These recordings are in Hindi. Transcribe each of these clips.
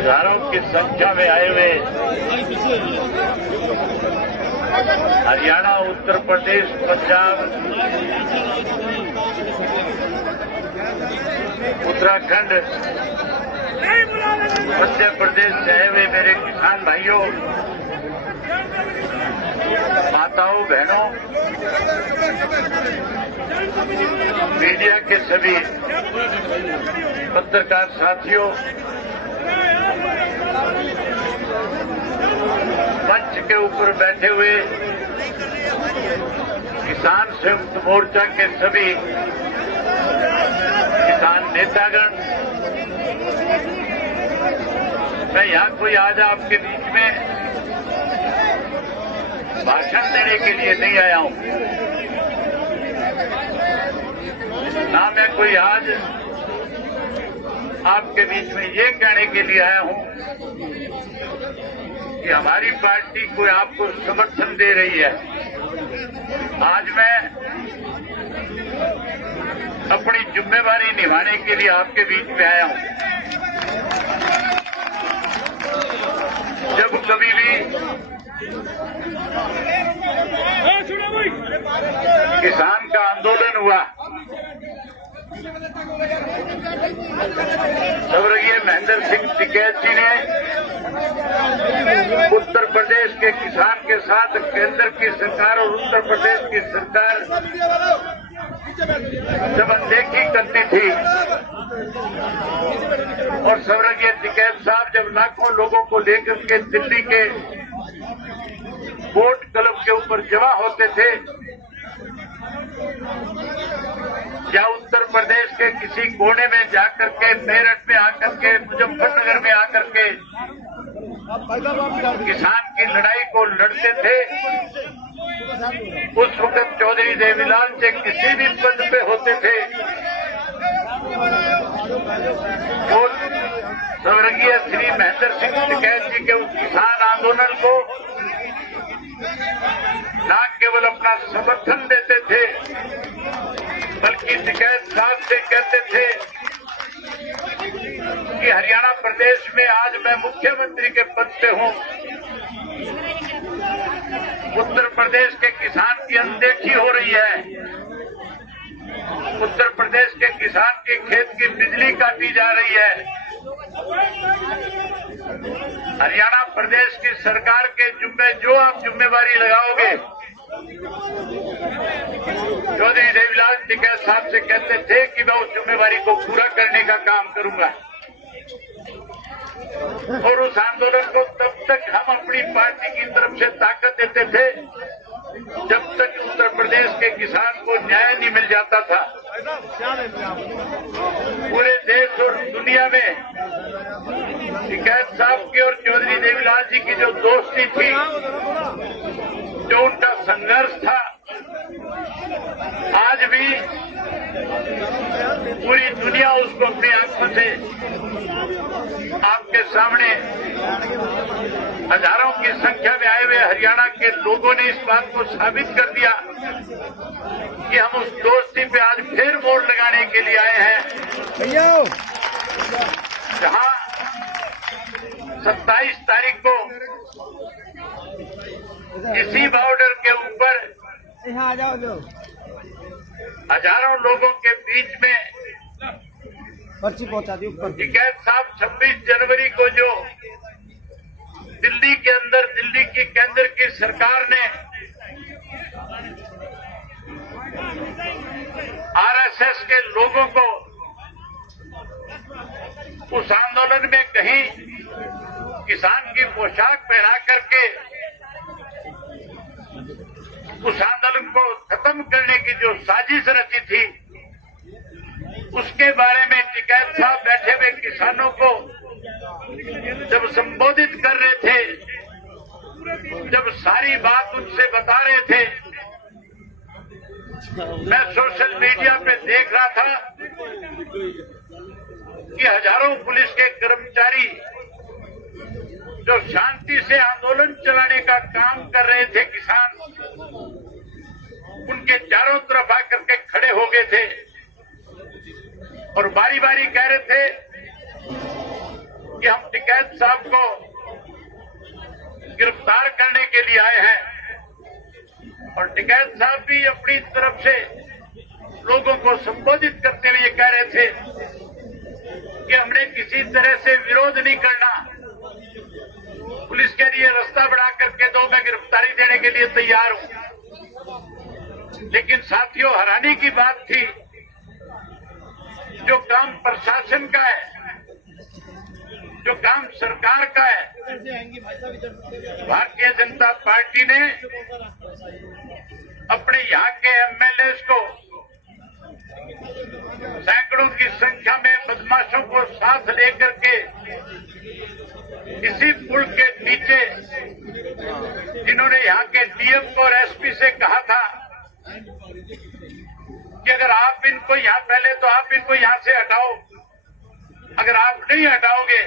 हजारों की संख्या में आए हुए हरियाणा, उत्तर प्रदेश, पंजाब, उत्तराखंड, मध्य प्रदेश से आए हुए मेरे किसान भाइयों, माताओं, बहनों, मीडिया के सभी पत्रकार साथियों, मंच के ऊपर बैठे हुए किसान संयुक्त मोर्चा के सभी किसान नेतागण, मैं यहाँ कोई आज आपके बीच में भाषण देने के लिए नहीं आया हूँ, ना मैं कोई आज आपके बीच में ये कहने के लिए आया हूँ कि हमारी पार्टी कोई आपको समर्थन दे रही है। आज मैं अपनी जिम्मेवारी निभाने के लिए आपके बीच में आया हूँ। जब कभी भी किसान का आंदोलन हुआ, स्वर्गीय महेंद्र सिंह टिकैत जी ने उत्तर प्रदेश के किसान के साथ केंद्र की सरकार और उत्तर प्रदेश की सरकार जब अनदेखी करती थी और स्वर्गीय टिकैत साहब जब लाखों लोगों को लेकर के दिल्ली के वोट क्लब के ऊपर जमा होते थे, या उत्तर प्रदेश के किसी कोने में जाकर के, मेरठ में आकर के, मुजफ्फरनगर में आकर के किसान की लड़ाई को लड़ते थे, उस वक्त चौधरी देवीलाल जी किसी भी पद पे होते थे, और स्वर्गीय श्री महेंद्र सिंह टिकैत जी के उस किसान आंदोलन को न केवल अपना समर्थन देते थे, बल्कि टिकैत साहब से कहते थे कि हरियाणा प्रदेश में आज मैं मुख्यमंत्री के पद पे हूं, उत्तर प्रदेश के किसान की अनदेखी हो रही है, उत्तर प्रदेश के किसान के खेत की बिजली काटी जा रही है, हरियाणा प्रदेश की सरकार के जुम्मे जो आप जिम्मेवारी लगाओगे, चौधरी देवीलाल टिकैत साहब से कहते थे कि मैं उस जिम्मेवारी को पूरा करने का काम करूंगा। और उस आंदोलन को तब तक हम अपनी पार्टी की तरफ से ताकत देते थे जब तक उत्तर प्रदेश के किसान को न्याय नहीं मिल जाता था। पूरे देश और दुनिया में टिकैत साहब की और चौधरी देवीलाल जी की जो दोस्ती थी, जो उनका संघर्ष था, आज भी पूरी दुनिया उसको अपनी आंखों से आपके सामने हजारों की संख्या में आए हुए हरियाणा के लोगों ने इस बात को साबित कर दिया कि हम उस दोस्ती पे आज फिर मोड़ लगाने के लिए आए हैं। जहां 27 तारीख को इसी बॉर्डर के ऊपर हजारों लोगों के बीच में पर्ची पहुंचा दी ऊपर। टिकैत साहब 26 जनवरी को जो दिल्ली के अंदर दिल्ली की केंद्र की सरकार ने आरएसएस के लोगों को उस आंदोलन में कहीं किसान की पोशाक पहना करके उस आंदोलन को खत्म करने की जो साजिश रची थी, उसके बारे में टिकैत साहब बैठे हुए किसानों को जब संबोधित कर रहे थे, जब सारी बात उनसे बता रहे थे, मैं सोशल मीडिया पे देख रहा था कि हजारों पुलिस के कर्मचारी जो शांति से आंदोलन चलाने का काम कर रहे थे, किसान उनके चारों तरफ आकर के खड़े हो गए थे और बारी बारी कह रहे थे कि हम टिकैत साहब को गिरफ्तार करने के लिए आए हैं, और टिकैत साहब भी अपनी तरफ से लोगों को संबोधित करते हुए ये कह रहे थे कि हमने किसी तरह से विरोध नहीं करना, पुलिस के लिए रास्ता बढ़ा करके दो, मैं गिरफ्तारी देने के लिए तैयार हूं। लेकिन साथियों, हैरानी की बात थी, जो काम प्रशासन का है, जो काम सरकार का है, भारतीय जनता पार्टी ने अपने यहाँ के एमएलए को सैकड़ों की संख्या में बदमाशों को साथ लेकर के इसी पुल के नीचे, जिन्होंने यहाँ के डीएम को और एसपी से कहा था कि अगर आप इनको यहाँ, पहले तो आप इनको यहाँ से हटाओ, अगर आप नहीं हटाओगे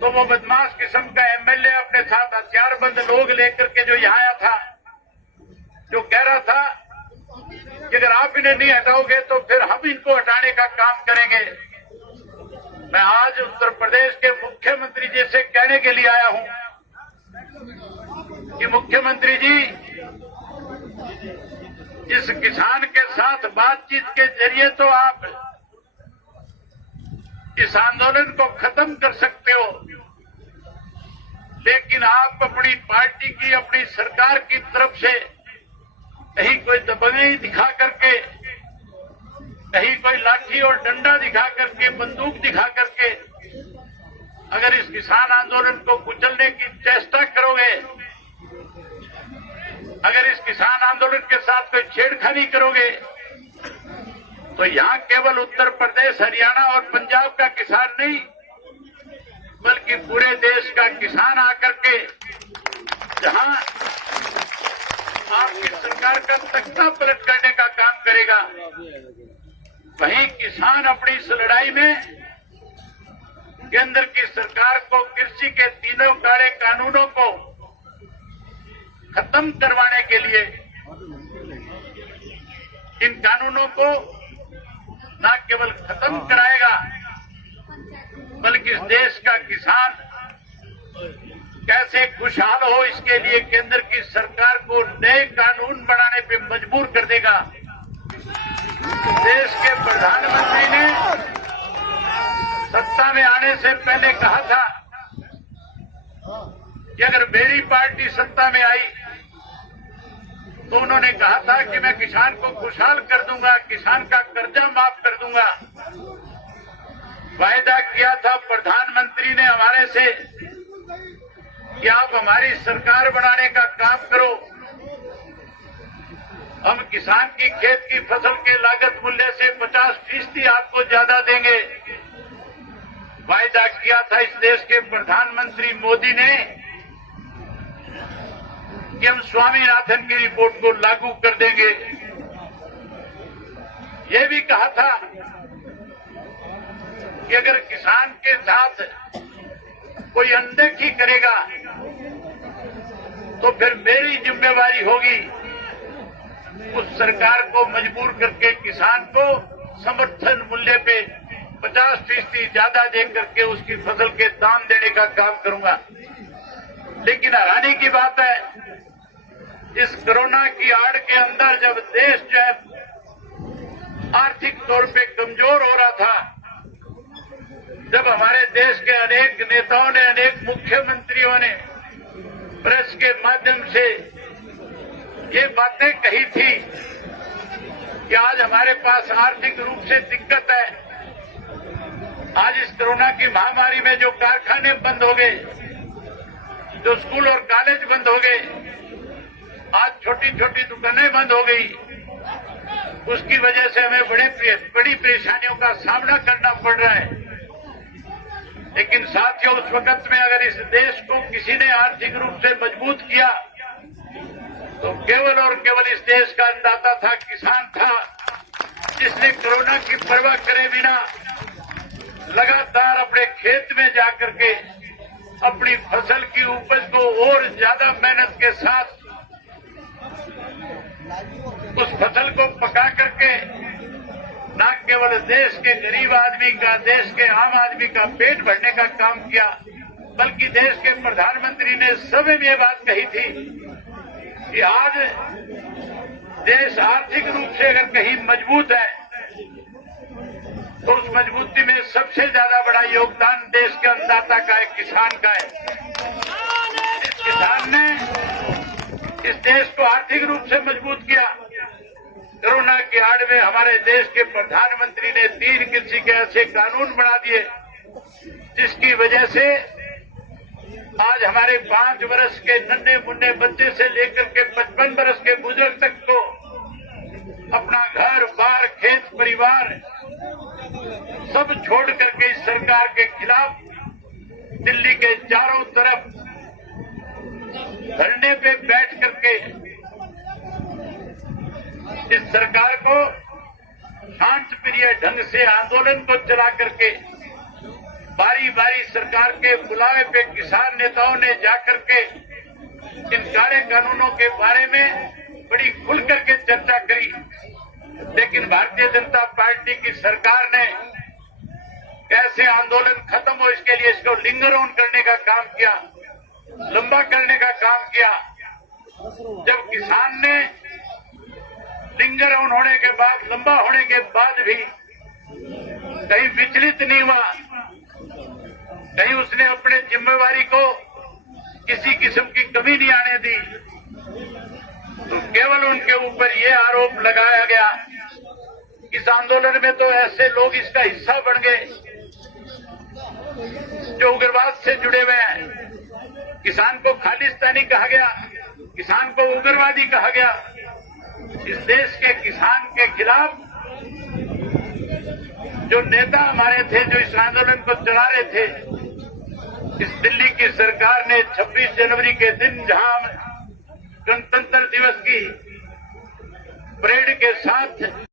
तो वो बदमाश किस्म का एमएलए अपने साथ हथियारबंद लोग लेकर के जो यहाँ आया था, जो कह रहा था कि अगर आप इन्हें नहीं हटाओगे तो फिर हम इनको हटाने का काम करेंगे। मैं आज उत्तर प्रदेश के मुख्यमंत्री जी से कहने के लिए आया हूं कि मुख्यमंत्री जी, इस किसान के साथ बातचीत के जरिए तो आप इस आंदोलन को खत्म कर सकते हो, लेकिन आप अपनी पार्टी की, अपनी सरकार की तरफ से कहीं कोई दबंगई दिखा करके, कहीं कोई लाठी और डंडा दिखा करके, बंदूक दिखा करके अगर इस किसान आंदोलन को कुचलने की चेष्टा करोगे, अगर इस किसान आंदोलन के साथ कोई छेड़खानी करोगे, तो यहाँ केवल उत्तर प्रदेश, हरियाणा और पंजाब का किसान नहीं, बल्कि पूरे देश का किसान आकर के जहां आपकी सरकार का तख्ता पलट करने का काम करेगा, वहीं किसान अपनी इस लड़ाई में केंद्र की सरकार को कृषि के तीनों काले कानूनों को खत्म करवाने के लिए, इन कानूनों को न केवल खत्म कराएगा, बल्कि इस देश का किसान कैसे खुशहाल हो, इसके लिए केंद्र की सरकार को नए कानून बनाने पे मजबूर कर देगा। देश के प्रधानमंत्री ने सत्ता में आने से पहले कहा था कि अगर मेरी पार्टी सत्ता में आई तो उन्होंने कहा था कि मैं किसान को खुशहाल कर दूंगा, किसान का कर्जा माफ कर दूंगा। वायदा किया था प्रधानमंत्री ने हमारे से कि आप हमारी सरकार बनाने का काम करो, हम किसान की खेत की फसल के लागत मूल्य से 50% आपको ज्यादा देंगे। वायदा किया था इस देश के प्रधानमंत्री मोदी ने कि हम स्वामीनाथन की रिपोर्ट को लागू कर देंगे। ये भी कहा था कि अगर किसान के साथ कोई अनदेखी करेगा तो फिर मेरी जिम्मेवारी होगी उस सरकार को मजबूर करके किसान को समर्थन मूल्य पे 50% ज्यादा दे करके उसकी फसल के दाम देने का काम करूंगा। लेकिन हैरानी की बात है, इस कोरोना की आड़ के अंदर जब देश जो है आर्थिक तौर पे कमजोर हो रहा था, जब हमारे देश के अनेक नेताओं ने, अनेक मुख्यमंत्रियों ने प्रेस के माध्यम से ये बातें कही थी कि आज हमारे पास आर्थिक रूप से दिक्कत है, आज इस कोरोना की महामारी में जो कारखाने बंद हो गए, जो स्कूल और कॉलेज बंद हो गए, आज छोटी छोटी दुकानें बंद हो गई, उसकी वजह से हमें बड़ी परेशानियों का सामना करना पड़ रहा है। लेकिन साथियों, उस वक्त में अगर इस देश को किसी ने आर्थिक रूप से मजबूत किया तो केवल और केवल इस देश का अन्नदाता था, किसान था, जिसने कोरोना की परवाह करे बिना लगातार अपने खेत में जाकर के अपनी फसल की उपज को और ज्यादा मेहनत के साथ उस फसल को पका करके न केवल देश के गरीब आदमी का, देश के आम आदमी का पेट भरने का काम किया, बल्कि देश के प्रधानमंत्री ने सभी में ये बात कही थी कि आज देश आर्थिक रूप से अगर कहीं मजबूत है तो उस मजबूती में सबसे ज्यादा बड़ा योगदान देश के अन्नदाता का है, किसान का है। इस किसान ने इस देश को आर्थिक रूप से मजबूत किया। कोरोना की आड़ में हमारे देश के प्रधानमंत्री ने 3 कृषि के ऐसे कानून बना दिए जिसकी वजह से आज हमारे 5 वर्ष के नन्हे मुन्ने बच्चे से लेकर के 55 वर्ष के बुजुर्ग तक को अपना घर बार, खेत, परिवार सब छोड़ करके इस सरकार के खिलाफ दिल्ली के चारों तरफ धरने पे बैठ करके इस सरकार को शांत प्रिय ढंग से आंदोलन को चला करके बारी बारी सरकार के बुलावे पे किसान नेताओं ने जाकर के इन काले कानूनों के बारे में बड़ी खुल करके चर्चा करी। लेकिन भारतीय जनता पार्टी की सरकार ने कैसे आंदोलन खत्म हो इसके लिए इसको लिंगर ऑन करने का काम किया, लंबा करने का काम किया। जब किसान ने लिंगर ऑन होने के बाद, लंबा होने के बाद भी कहीं विचलित नहीं हुआ, कहीं उसने अपने जिम्मेवारी को किसी किस्म की कमी नहीं आने दी, तो केवल उनके ऊपर ये आरोप लगाया गया। इस आंदोलन में तो ऐसे लोग इसका हिस्सा बन गए जो उग्रवाद से जुड़े हुए हैं। किसान को खालिस्तानी कहा गया, किसान को उग्रवादी कहा गया। इस देश के किसान के खिलाफ जो नेता हमारे थे, जो इस आंदोलन को चला रहे थे, इस दिल्ली की सरकार ने 26 जनवरी के दिन जहां गणतंत्र दिवस की परेड के साथ